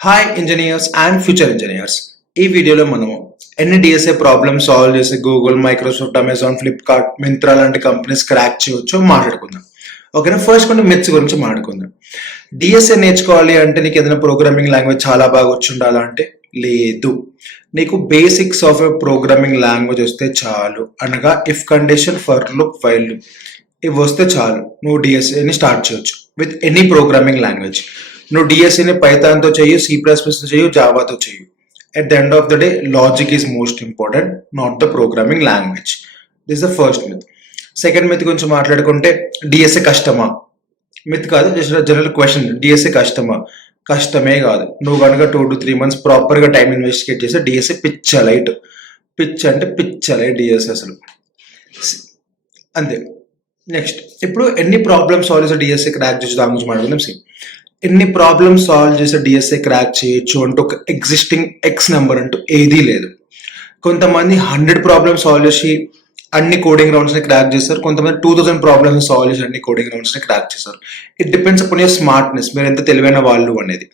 Hi engineers and future engineers. ఈ వీడియోలో మనము ఎన్ని డిఎస్ఏ ప్రాబ్లమ్ సాల్వ్ చేసి Google, Microsoft, Amazon, Flipkart, Myntra లాంటి కంపెనీస్ క్రాక్ చేయవచ్చో మాట్లాడుకుందాం. ఓకేనా? ఫస్ట్ కొన్ని మిత్స్ గురించి మాట్లాడుకుందాం. డిఎస్ఏ నేర్చుకోవాలి అంటే నీకు ఏదైనా ప్రోగ్రామింగ్ లాంగ్వేజ్ చాలా బాగా వచ్చి ఉండాలా అంటే లేదు. నీకు basics of a programming language వస్తే చాలు. అనగా if condition, for loop, while loop ఇవి వస్తే చాలు, నువ్వు డిఎస్ఏని స్టార్ట్ చేయొచ్చు విత్ ఎనీ ప్రోగ్రామింగ్ లాంగ్వేజ్. నువ్వు డిఎస్ఏని పైథాన్తో చేయు, C++తో చేయు, జావాతో చేయు. At the end of the day logic is most important, not the programming language. This the first myth. Second myth గురించి మాట్లాడుకుంటే డిఎస్ఏ కష్టమా? మిత్ కాదు, జస్ట్ జనరల్ క్వశ్చన్. డిఎస్ఏ కష్టమా? కష్టమే కాదు. నువ్వు కనుక 2 to 3 months ప్రాపర్గా టైం ఇన్వెస్టిగేట్ చేస్తే డిఎస్ఏ పిచ్చలైట్. పిచ్ అంటే పిచ్చలైట్ డిఎస్ఏ అసలు అంతే. నెక్స్ట్, ఇప్పుడు ఎన్ని ప్రాబ్లమ్ సాల్వ్ చేసే డిఎస్ఏ క్రాక్ చేసి దాని గురించి మాట్లాడుకుందాం. సి ఎన్ని ప్రాబ్లమ్స్ సాల్వ్ చేసే డిఎస్ఏ క్రాక్ చేయొచ్చు అంటే ఒక ఎగ్జిస్టింగ్ ఎక్స్ నెంబర్ అంటూ ఏదీ లేదు. కొంతమంది 100 ప్రాబ్లమ్స్ సాల్వ్ చేసి అన్ని కోడింగ్ రౌండ్స్ ని క్రాక్ చేస్తారు. కొంతమంది 2000 ప్రాబ్లమ్స్ సాల్వ్ చేసి అన్ని కోడింగ్ రౌండ్స్ ని క్రాక్ చేస్తారు. It depends upon your smartness, మీరు ఎంత తెలివైన వాళ్ళు అనేది.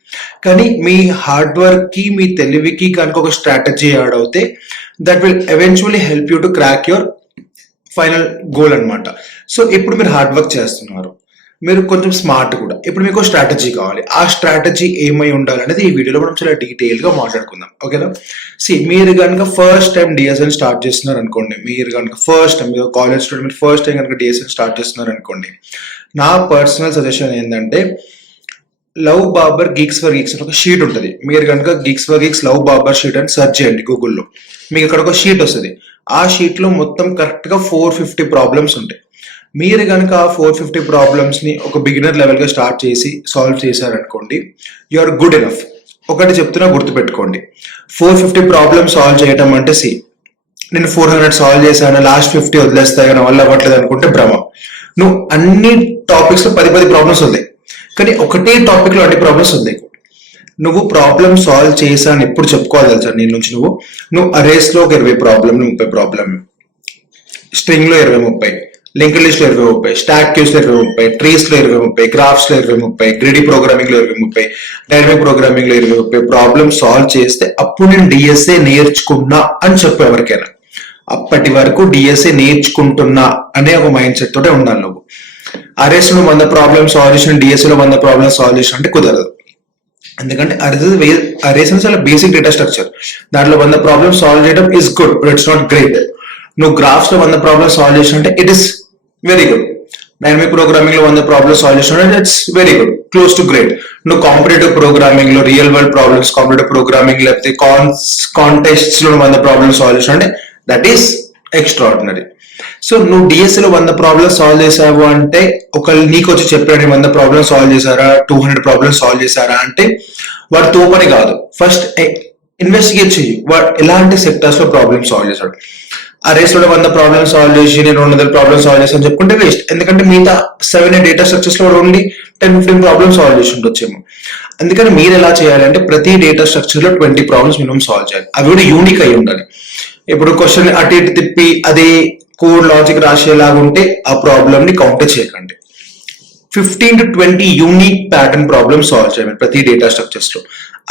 కానీ మీ హార్డ్ వర్క్ కి, మీ తెలివికి కనుక ఒక స్ట్రాటజీ యాడ్ అవుతే that will eventually help you to crack your final goal అనమాట. సో ఇప్పుడు మీరు హార్డ్ వర్క్ చేస్తున్నారు, మీరు కొంచెం స్మార్ట్ కూడా. ఇప్పుడు మీకు స్ట్రాటజీ కావాలి. ఆ స్ట్రాటజీ ఏమై ఉండాలనేది ఈ వీడియోలో మనం చాలా డీటెయిల్ గా మాట్లాడుకుందాం. ఓకేనా? మీరు కనుక ఫస్ట్ టైం డిఎస్ఎన్ స్టార్ట్ చేస్తున్నారు అనుకోండి, మీరు కనుక ఫస్ట్ టైం, మీరు కాలేజ్ స్టూడెంట్, మీరు ఫస్ట్ టైం కనుక డిఎస్ఎన్ స్టార్ట్ చేస్తున్నారు అనుకోండి, నా పర్సనల్ సజెషన్ ఏంటంటే Love Babbar GeeksforGeeks అని ఒక షీట్ ఉంటుంది. మీరు కనుక GeeksforGeeks Love Babbar sheet అని సెర్చ్ చేయండి గూగుల్లో, మీకు అక్కడ ఒక షీట్ వస్తుంది. ఆ షీట్ లో మొత్తం కరెక్ట్ గా 450 ప్రాబ్లమ్స్ ఉంటాయి. మీరు కనుక ఆ 450 ప్రాబ్లమ్స్ ని ఒక బిగినర్ లెవెల్ గా స్టార్ట్ చేసి సాల్వ్ చేశారనుకోండి, యు ఆర్ గుడ్ ఎనఫ్. ఒకటి చెప్తున్నా, గుర్తుపెట్టుకోండి. 450 ప్రాబ్లమ్స్ సాల్వ్ చేయడం అంటే నేను 400 సాల్వ్ చేశాను, లాస్ట్ 50 వదిలేస్తాయి, నా వల్ల అవ్వట్లేదు అనుకుంటే భ్రమ. నువ్వు అన్ని టాపిక్స్ లో 10 ప్రాబ్లమ్స్ వదిలేయి, కానీ ఒకటే టాపిక్ లో అన్ని ప్రాబ్లమ్స్ వదిలేయి. నువ్వు ప్రాబ్లమ్ సాల్వ్ చేశాను ఎప్పుడు చెప్పుకోవాలి తెలుసా? నేను నుంచి నువ్వు అరేస్ లో ఒక 20 ప్రాబ్లమ్, 30 ప్రాబ్లమ్, స్ట్రింగ్ లో 20-30, లింక్ లిస్ట్ లో 20-30, స్టాక్ క్యూస్ లో 20-30, ట్రీస్ లో 20-30, గ్రాఫ్స్ లో 20-30, గ్రిడీ ప్రోగ్రామింగ్ లో 20-30, డైనమిక్ ప్రోగ్రామింగ్ లో 20-30 ప్రాబ్లమ్ సాల్వ్ చేస్తే అప్పుడు నేను డిఎస్ఏ నేర్చుకున్నా అని చెప్పు ఎవరికైనా. అప్పటి వరకు డిఎస్ఏ నేర్చుకుంటున్నా అనే ఒక మైండ్ సెట్ తోటే ఉండాలి నువ్వు. అరేస్ లో 100 ప్రాబ్లమ్ సాల్వ్ చేసిన, డిఎస్ఏ లో 100 ప్రాబ్లమ్ సాల్వ్ చేసిన అంటే కుదరదు. ఎందుకంటే అరేస్ చాలా బేసిక్ డేటా స్ట్రక్చర్. దాంట్లో 100 ప్రాబ్లమ్ సాల్వ్ చేయడం is good, but it's not great. నువ్వు గ్రాఫ్స్ లో 100 ప్రాబ్లమ్ సాల్వ్ చేసిన అంటే it is very good. Dynamic programming లో 100 ప్రాబ్లమ్ సాల్వ్ చేసిన it's very good, close to great. నువ్వు కాంపిటేటివ్ ప్రోగ్రామింగ్ లో, real world problems, competitive programming లేకపోతే కాంటెస్ట్స్ లో 100 ప్రాబ్లమ్ సాల్వ్ చేసిన అంటే దట్ ఈస్ ఎక్స్ట్రాడినరీ. సో నువ్వు డిఎస్ఏ లో 100 ప్రాబ్లమ్స్ సాల్వ్ చేసావు అంటే, ఒకళ్ళు నీకు వచ్చి చెప్పాడు 100 ప్రాబ్లమ్స్ సాల్వ్ చేశారా, 200 ప్రాబ్లమ్స్ సాల్వ్ చేశారా అంటే వాడు తోపని కాదు. ఫస్ట్ ఇన్వెస్టిగేట్ చెయ్యి, వాడు ఎలాంటి సెక్టర్స్ లో ప్రాబ్లమ్స్ సాల్వ్ చేశాడు. ఆ రేస్ లో 100 ప్రాబ్లమ్స్ సాల్వ్ చేసి నేను 200 ప్రాబ్లమ్స్ సాల్వ్ చేశాను చెప్పుకుంటే వేస్ట్. ఎందుకంటే మిగతా 7 డేటా స్ట్రక్చర్స్ లో ఓన్లీ 10-15 ప్రాబ్లమ్స్ సాల్వ్ చేసి ఉండొచ్చేమో. అందుకని మీరు ఎలా చేయాలంటే ప్రతి డేటా స్ట్రక్చర్ లో 20 ప్రాబ్లమ్స్ మినిమం సాల్వ్ చేయాలి. అవి కూడా యూనిక్ అయి ఉండాలి. ఇప్పుడు క్వశ్చన్ అటు ఇటు తిప్పి అదే కోడ్ లాజిక్ రాసేలాగా ఉంటే ఆ ప్రాబ్లమ్ ని కౌంటర్ చేయకండి. 15 to 20 unique pattern problem solve చేయాలి ప్రతి డేటా స్ట్రక్చర్స్ లో.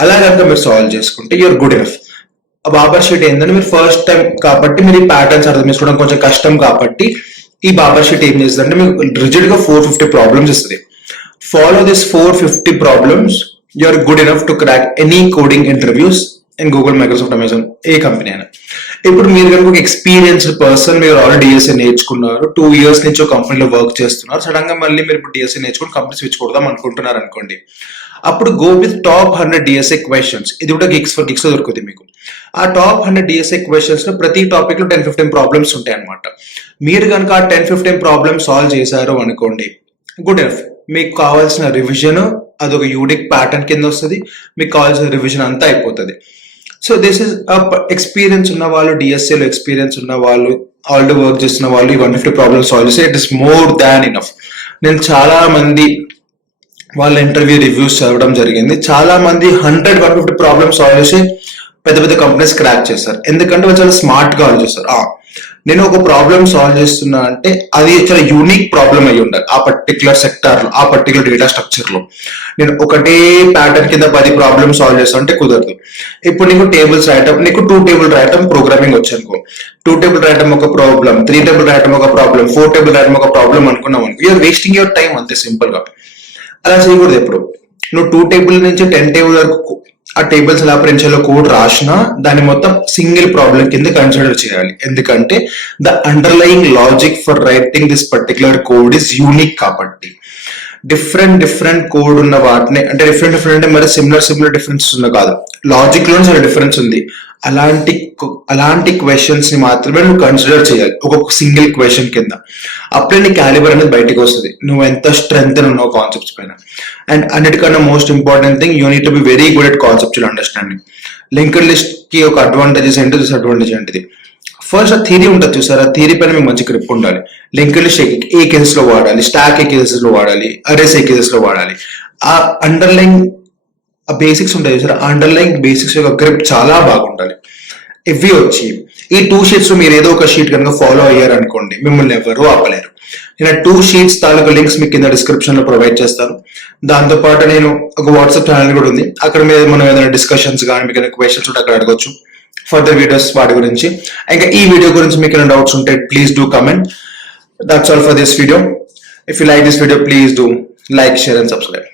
అలా కనుక మీరు సాల్వ్ చేసుకుంటే యూఆర్ గుడ్ ఎనఫ్. ఆ బాబర్ షీట్ ఏంటంటే మీరు ఫస్ట్ టైం కాబట్టి మీరు ఈ ప్యాటర్న్స్ అర్థం చేసుకోవడం కొంచెం కష్టం కాబట్టి ఈ బాబర్ షీట్ ఏం చేస్తుందంటే మీకు రిజిడ్ గా 450 ప్రాబ్లమ్స్ ఇస్తుంది. Follow this 450 problems, you're good enough to crack any coding interviews in Google, Microsoft, Amazon, ఏ కంపెనీ అయినా. ఇప్పుడు మీరు కనుక ఒక ఎక్స్పీరియన్స్డ్ పర్సన్, మీరు ఆల్రెడీ డిఎస్ఏ నేర్చుకున్నారు, 2 years నుంచి ఒక కంపెనీలో వర్క్ చేస్తున్నారు, సడన్ గా మళ్ళీ మీరు ఇప్పుడు డిఎస్ఏ నేర్చుకుని కంపెనీ స్విచ్ కొడదాం అనుకుంటున్నారు అనుకోండి, అప్పుడు go with top 100 DSA questions. ఇది కూడా గిక్స్ ఫర్ గిక్స్ లో దొరుకుతుంది మీకు. ఆ టాప్ 100 డిఎస్ఏ క్వశ్చన్స్ లో ప్రతి టాపిక్ లో 10-15 ప్రాబ్లమ్స్ ఉంటాయి అనమాట. మీరు కనుక ఆ 10-15 ప్రాబ్లమ్స్ సాల్వ్ చేశారు అనుకోండి, గుడ్ ఎనఫ్. మీకు కావాల్సిన రివిజన్ అదొక యూనిక్ ప్యాటర్న్ కింద వస్తుంది, మీకు కావాల్సిన రివిజన్ అంతా అయిపోతుంది. సో దిస్ ఇస్ ఎక్స్పీరియన్స్ ఉన్న వాళ్ళు, డిఎస్ఏలో ఎక్స్పీరియన్స్ ఉన్న వాళ్ళు, ఆల్రెడీ వర్క్ చేస్తున్న వాళ్ళు ఈ 150 ప్రాబ్లమ్స్ సాల్వ్ చేస్తే it is more than enough. నేను చాలా మంది వాళ్ళ ఇంటర్వ్యూ రివ్యూస్ చదవడం జరిగింది. చాలా మంది 100-150 ప్రాబ్లమ్స్ సాల్వ్ చేసి పెద్ద పెద్ద కంపెనీస్ క్రాక్ చేస్తారు. ఎందుకంటే వాళ్ళు చాలా స్మార్ట్ గా ఆలోచిస్తారు. నేను ఒక ప్రాబ్లం సాల్వ్ చేస్తున్నా అంటే అది చాలా యూనిక్ ప్రాబ్లం అయి ఉండాలి ఆ పర్టికులర్ సెక్టార్ లో, ఆ పర్టికులర్ డేటా స్ట్రక్చర్ లో. నేను ఒకటే ప్యాటర్న్ కింద 10 ప్రాబ్లమ్ సాల్వ్ చేస్తా అంటే కుదరదు. ఇప్పుడు నీకు టేబుల్స్ రాయటం, నీకు 2 టేబుల్ రాయటం ప్రోగ్రామింగ్ వచ్చనుకో, 2 టేబుల్ రాయటం ఒక ప్రాబ్లం, 3 టేబుల్ రాయటం ఒక ప్రాబ్లం, 4 టేబుల్ రాయటం ఒక ప్రాబ్లం అనుకున్నావు అనుకో, యూఆర్ వేస్టింగ్ యువర్ టైం అంతే సింపుల్ గా. అలా చేయకూడదు ఎప్పుడు. నువ్వు 2 టేబుల్ నుంచి 10 టేబుల్ వరకు ఆ టేబుల్స్ ఎలా ప్రింట్ చేయాలో కోడ్ రాసినా దాన్ని మొత్తం సింగిల్ ప్రాబ్లం కింద కన్సిడర్ చేయాలి. ఎందుకంటే the underlying logic for writing this particular code is unique కాబట్టి. డిఫరెంట్ కోడ్ ఉన్న వాటిని అంటే డిఫరెంట్ అంటే మరి సిమిలర్ డిఫరెన్సెస్ ఉన్న కాదు, లాజిక్ లోనే చాలా డిఫరెన్స్ ఉంది. అలాంటి క్వశ్చన్స్ ని మాత్రమే నువ్వు కన్సిడర్ చేయాలి ఒక్కొక్క సింగిల్ క్వశ్చన్ కింద. అప్పుడే నీ క్యాలిబర్ అనేది బయటకు వస్తుంది, నువ్వు ఎంత స్ట్రెంగ్త్ ఉన్నావు కాన్సెప్ట్స్ పైన. అండ్ అన్నిటికన్నా most important thing, you need to be very good at conceptual understanding. Linked list కి ఒక అడ్వాంటేజెస్ ఏంటి, డిస్అడ్వాంటేజ్ ఏంటిది. ఫస్ట్ ఆ థియరీ ఉంటుంది చూసారు, ఆ థియరీ పైన మీకు మంచి గ్రిప్ ఉండాలి. లింక్డ్ లిస్ట్ ఏ కేసెస్ లో వాడాలి, స్టాక్ ఏ కేసెస్ లో వాడాలి, అరేస్ ఏ కేసెస్ లో వాడాలి, ఆ అండర్లైన్ ఆ బేసిక్స్ ఉంటాయి చూసారు, ఆ అండర్లైన్ బేసిక్స్ యొక్క గ్రిప్ చాలా బాగుండాలి. ఇవి వచ్చి ఈ 2 షీట్స్ లో మీరు ఏదో ఒక షీట్ కనుక ఫాలో అయ్యారు అనుకోండి, మిమ్మల్ని ఎవరు ఆపలేరు. నేను 2 షీట్స్ తాలూకు లింక్స్ మీకు కింద డిస్క్రిప్షన్ లో ప్రొవైడ్ చేస్తాను. దాంతో పాటు నేను ఒక వాట్సాప్ ఛానల్ కూడా ఉంది, అక్కడ మీద మనం ఏదైనా డిస్కషన్స్ కానీ మీకు ఏదైనా క్వశ్చన్స్ ఉంటే అక్కడ అడగొచ్చు, ఫర్దర్ వీడియోస్ వాటి గురించి. ఇంకా ఈ వీడియో గురించి మీకు ఏమైనా డౌట్స్ ఉంటే please do comment. That's all for this video. If you like this video please do like, share and subscribe.